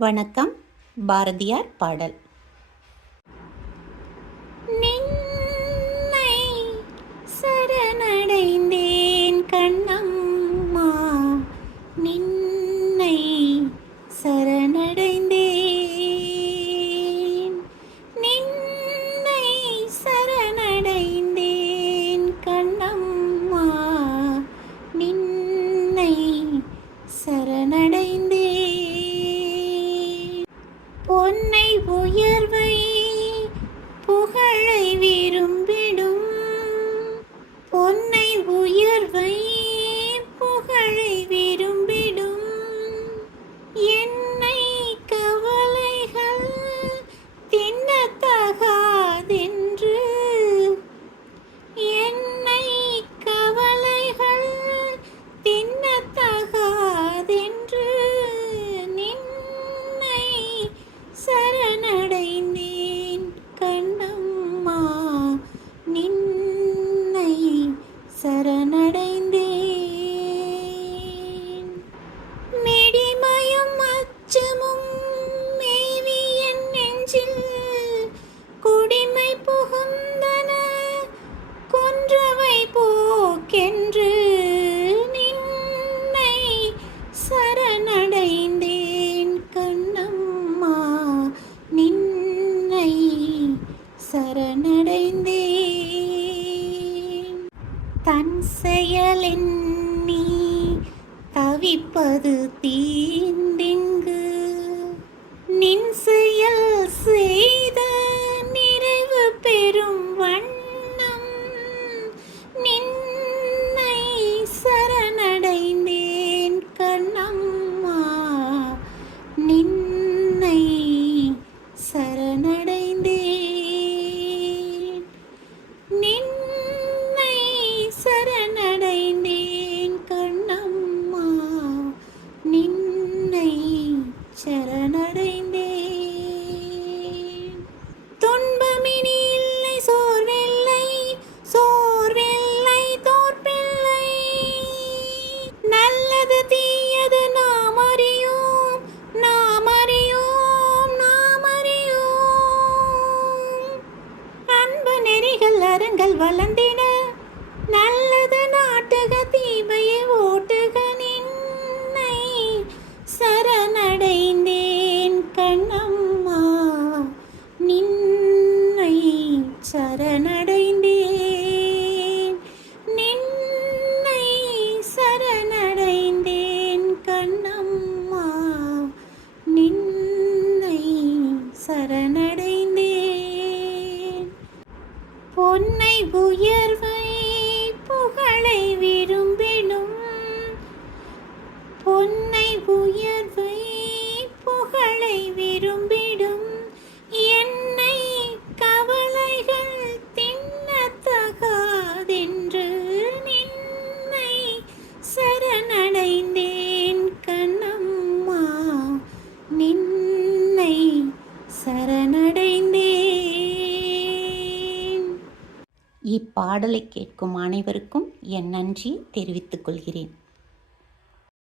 வணக்கம் பாரதியார் பாடல். நின்னை சரணடைந்தேன் கண்ணம்மா. நின்னை சரணடைந்தேன். நின்னை சரணடைந்தேன் கண்ணம்மா. நின்னை சரணடைந்தேன் புகழை விரும்பிடும். பொன்னை உயர்வை புகழை விரும்பிடும். என்னை கவலைகள் தின்னத்தகாதென்று என்று நின்னை சரணடைந்தேன் கண்ணம்மா. நின்னை சரணடைந்தேன். தன் செயலெண்ணி தவிப்பது தீந்தின் நல்லது தீயது நாம் அறியோம் நாம் அறியோம் நாம் அறியோம். அன்பு நெறிகள் அறங்கள் வளர்ந்தேன் சரணடைந்தேன். பொன்னை உயர்வை புகழை விரும்பினும் பொன்னை இப்பாடலை கேட்கும் அனைவருக்கும் என் நன்றி தெரிவித்துக் கொள்கிறேன்.